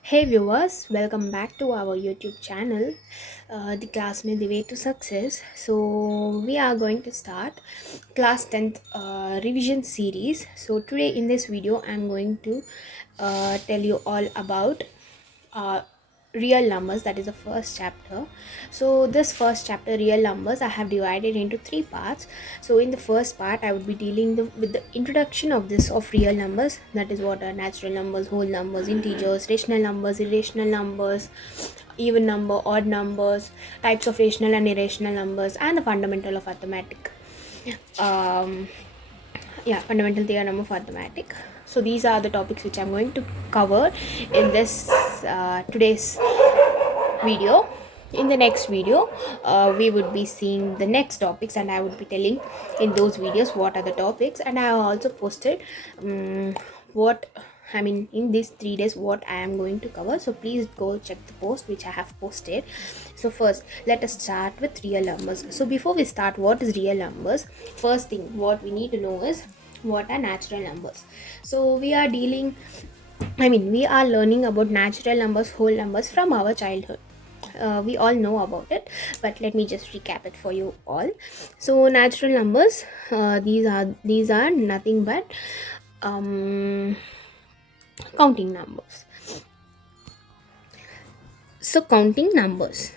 Hey viewers, welcome back to our YouTube channel, the Classmate, the way to success. So we are going to start class 10th revision series. So today in this video, I'm going to tell you all about uh, real numbers. That is the first chapter. So this first chapter, real numbers, I have divided into three parts. So in the first part, I would be dealing with the introduction of this of real numbers. That is what are natural numbers, whole numbers, integers, rational numbers, irrational numbers, even number, odd numbers, types of rational and irrational numbers, and the fundamental of arithmetic. Um, Fundamental theorem of arithmetic. So these are the topics which I'm going to cover in this today's video. In the next video, we would be seeing the next topics, and I would be telling in those videos what are the topics. And I have also posted what I mean in these 3 days what I am going to cover. So please go check the post which I have posted. So first, let us start with real numbers. So before we start, what is real numbers? First thing what we need to know is what are natural numbers. So we are learning about natural numbers, whole numbers from our childhood. We all know about it, but let me just recap it for you all. So natural numbers, these are nothing but um, counting numbers. So counting numbers.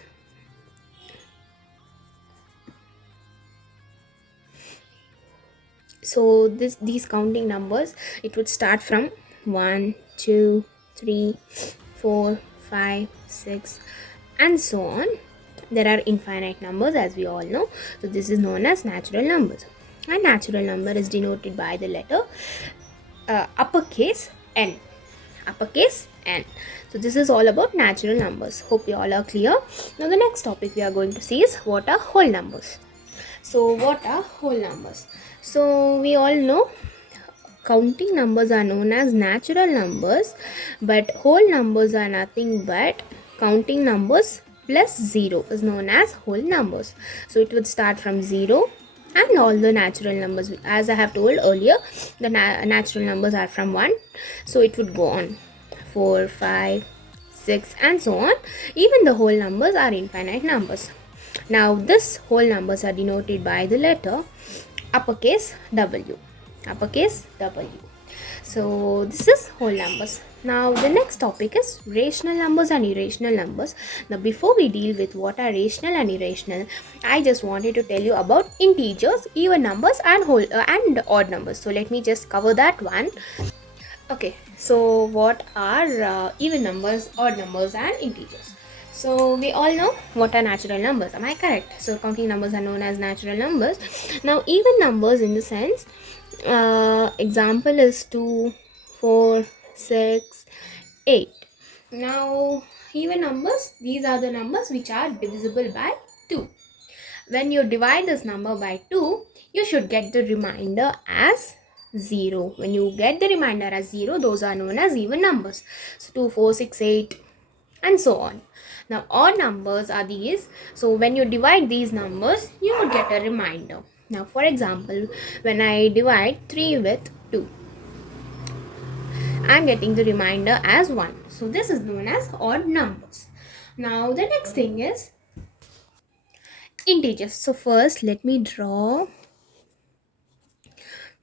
So these counting numbers, it would start from 1, 2, 3, 4, 5, 6, and so on. There are infinite numbers, as we all know. So this is known as natural numbers. A natural number is denoted by the letter uppercase n. Uppercase n. So this is all about natural numbers. Hope you all are clear. Now the next topic we are going to see is what are whole numbers. So what are whole numbers? So we all know counting numbers are known as natural numbers, but whole numbers are nothing but counting numbers plus 0 is known as whole numbers. So it would start from 0, and all the natural numbers, as I have told earlier, the natural numbers are from 1, so it would go on 4, 5, 6, and so on. Even the whole numbers are infinite numbers. Now this whole numbers are denoted by the letter uppercase W. Uppercase W. So this is whole numbers. Now the next topic is rational numbers and irrational numbers. Now before we deal with what are rational and irrational, I just wanted to tell you about integers, even numbers, and whole and odd numbers. So let me just cover that one. Okay, so what are even numbers, odd numbers, and integers? So we all know what are natural numbers. Am I correct? So counting numbers are known as natural numbers. Now even numbers, in the sense, example is 2, 4, 6, 8. Now even numbers, these are the numbers which are divisible by 2. When you divide this number by 2, you should get the remainder as 0. When you get the remainder as 0, those are known as even numbers. So 2, 4, 6, 8, and so on. Now odd numbers are these. So when you divide these numbers, you would get a remainder. Now for example, when I divide 3 with 2, I am getting the remainder as 1. So this is known as odd numbers. Now the next thing is integers. So first let me draw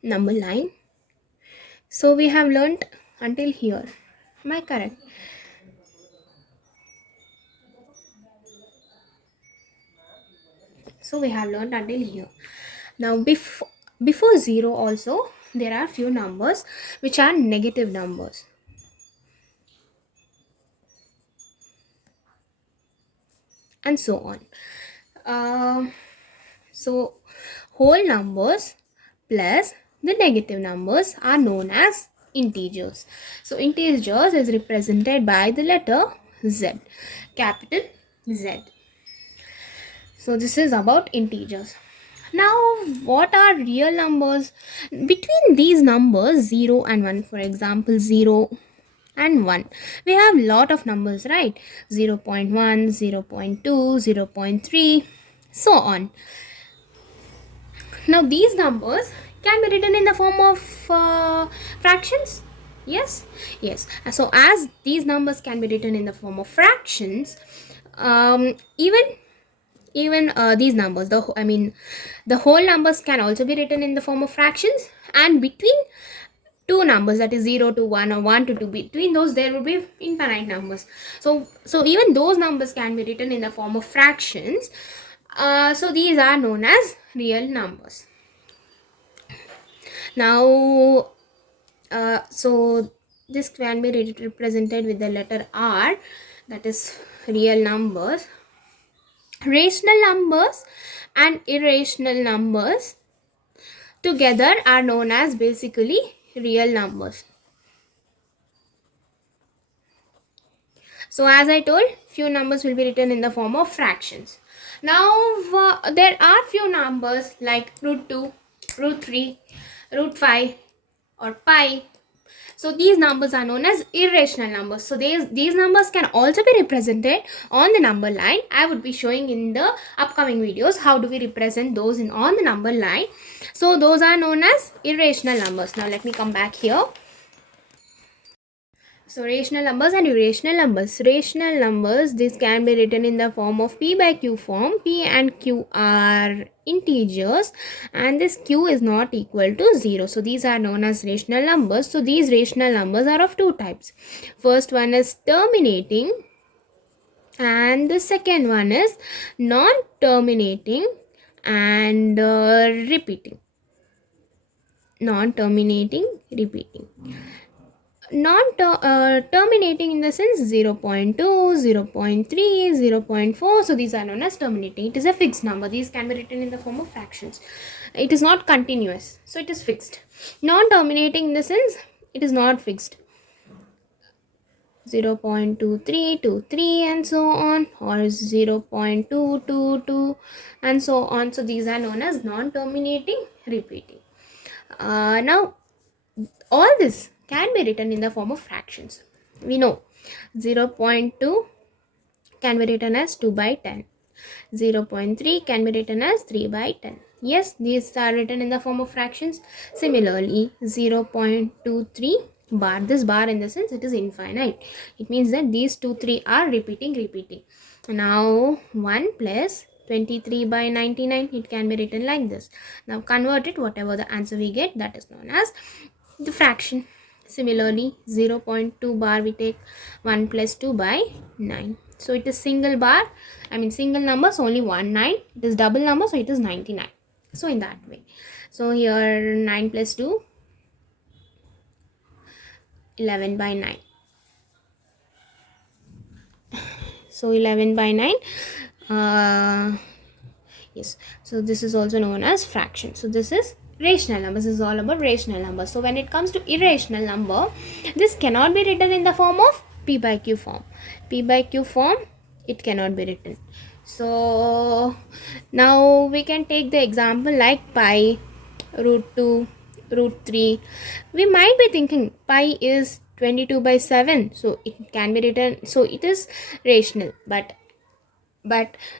number line. So we have learnt until here. Am I correct? So we have learnt until here. Now before 0 also there are few numbers which are negative numbers. And so on. So whole numbers plus the negative numbers are known as integers. So integers is represented by the letter Z, capital Z. So this is about integers. Now what are real numbers? Between these numbers 0 and 1, for example 0 and 1, we have lot of numbers, right? 0 0.1, 0 0.2, 0 0.3, so on. Now these numbers can be written in the form of fractions. Yes, yes. So as these numbers can be written in the form of fractions, even these numbers, I mean the whole numbers can also be written in the form of fractions, and between two numbers, that is 0 to 1 or 1 to 2, between those there will be infinite numbers. So even those numbers can be written in the form of fractions. So these are known as real numbers. Now so this can be represented with the letter R, that is real numbers. Rational numbers and irrational numbers together are known as basically real numbers. So as I told, few numbers will be written in the form of fractions. Now there are few numbers like root 2, root 3, root 5 or pi. So these numbers are known as irrational numbers. So these numbers can also be represented on the number line. I would be showing in the upcoming videos how do we represent those on the number line. So those are known as irrational numbers. Now let me come back here. So rational numbers and irrational numbers. Rational numbers, this can be written in the form of p by q form. P and q are integers and this q is not equal to 0. So these are known as rational numbers. So these rational numbers are of two types. First one is terminating and the second one is non-terminating and repeating. Non-terminating, repeating. Non-terminating in the sense 0 0.2, 0 0.3, 0 0.4. So these are known as terminating. It is a fixed number. These can be written in the form of fractions. It is not continuous, so it is fixed. Non-terminating in the sense it is not fixed. 0 0.2323 and so on, or 0 0.222 and so on. So these are known as non-terminating, repeating. Now all this can be written in the form of fractions. We know 0 0.2 can be written as 2 by 10. 0 0.3 can be written as 3 by 10. Yes, these are written in the form of fractions. Similarly, 0 0.23 bar, this bar in the sense it is infinite. It means that these 2, 3 are repeating. Now 1 plus 23 by 99, it can be written like this. Now convert it, whatever the answer we get, that is known as the fraction. Similarly, 0 0.2 bar we take 1 plus 2 by 9. So it is single bar, I mean single numbers only 1 9. It is double number, so it is 99. So in that way. So here 9 plus 2, 11 by 9. So 11 by 9. Yes, so this is also known as fraction. So this is rational numbers. This is all about rational numbers. So when it comes to irrational number, this cannot be written in the form of p by q form. P by q form, it cannot be written. So now we can take the example like pi, root 2, root 3. We might be thinking pi is 22 by 7, so it can be written, so it is rational, but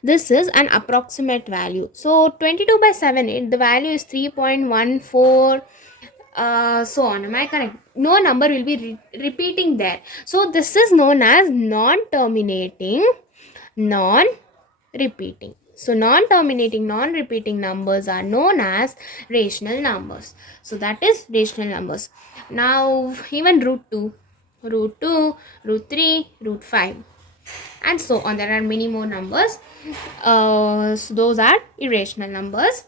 this is an approximate value. So 22 by 7, the value is 3.14, so on. Am I correct? No number will be repeating there. So this is known as non-terminating, non-repeating. So non-terminating, non-repeating numbers are known as rational numbers. So that is rational numbers. Now even root 2, root 3, root 5 and so on. There are many more numbers. So those are irrational numbers.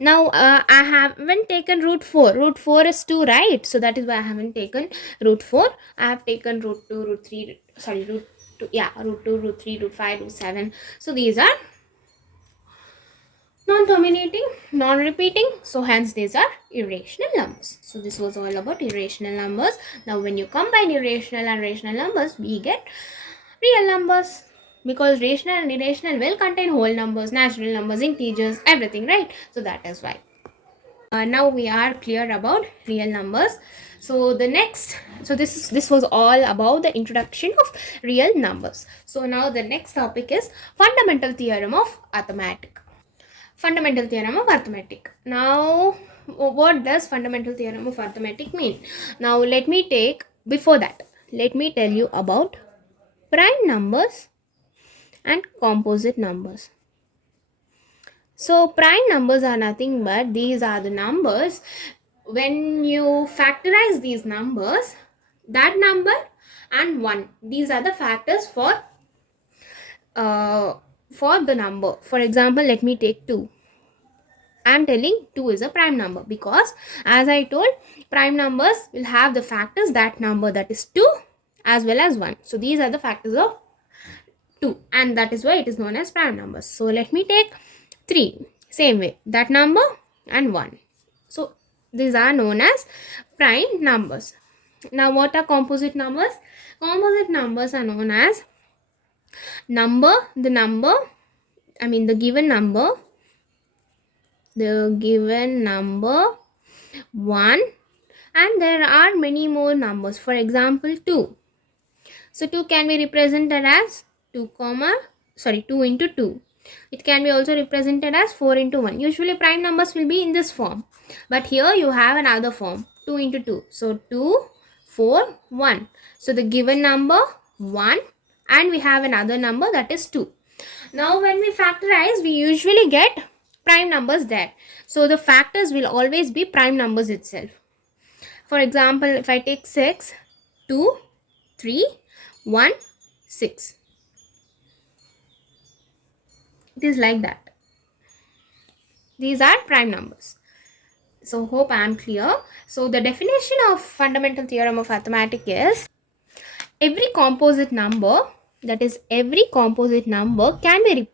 Now I haven't taken root 4. Root 4 is 2, right? So that is why I haven't taken root 4. I have taken root 2, root 3, sorry, root 2, yeah, root 2, root 3, root 5, root 7. So these are non-terminating, non-repeating, so hence these are irrational numbers. So this was all about irrational numbers. Now when you combine irrational and rational numbers, we get real numbers, because rational and irrational will contain whole numbers, natural numbers, integers, everything, right? So that is why. Now we are clear about real numbers. So the next, so this was all about the introduction of real numbers. So now the next topic is fundamental theorem of arithmetic. Fundamental theorem of arithmetic. Now what does fundamental theorem of arithmetic mean? Now before that, let me tell you about prime numbers and composite numbers. So prime numbers are nothing but these are the numbers. When you factorize these numbers, that number and 1, these are the factors uh, for the number. For example, let me take 2. I'm telling 2 is a prime number because, as I told, prime numbers will have the factors that number, that is 2 as well as 1. So these are the factors of 2, and that is why it is known as prime numbers. So let me take 3, same way, that number and 1. So these are known as prime numbers. Now what are composite numbers? Composite numbers are known as the given number 1, and there are many more numbers. For example, 2. So 2 can be represented as 2 into 2. It can be also represented as 4 into 1. Usually prime numbers will be in this form, but here you have another form, 2 into 2. So 2, 4, 1. So the given number 1, and we have another number, that is 2. Now when we factorize, we usually get prime numbers there. So the factors will always be prime numbers itself. For example, if I take 6, 2, 3, 1, 6. It is like that. These are prime numbers. So hope I am clear. So the definition of fundamental theorem of arithmetic is every composite number, that is every composite number can be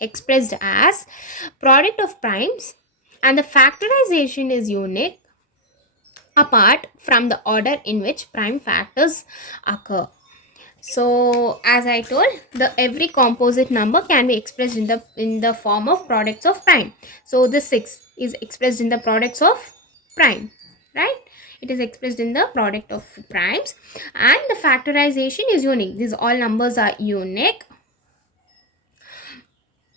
expressed as product of primes, and the factorization is unique apart from the order in which prime factors occur. So as I told, the every composite number can be expressed in the form of products of prime. So this 6 is expressed in the products of prime, right? It is expressed in the product of primes, and the factorization is unique. These all numbers are unique,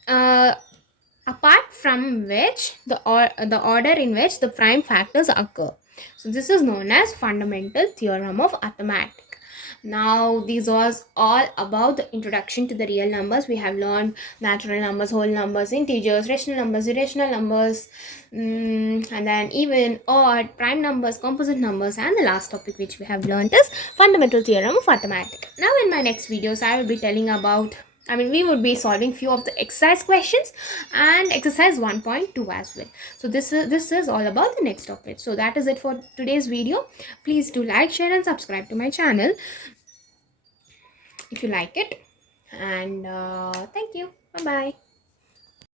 apart from which the order in which the prime factors occur. So this is known as fundamental theorem of arithmetic. Now this was all about the introduction to the real numbers. We have learned natural numbers, whole numbers, integers, rational numbers, irrational numbers, and then even, odd, prime numbers, composite numbers, and the last topic which we have learned is fundamental theorem of arithmetic. Now in my next videos I will be telling about, we would be solving few of the exercise questions and exercise 1.2 as well. So this is all about the next topic. So that is it for today's video. Please do like, share, and subscribe to my channel if you like it, and thank you. Bye bye.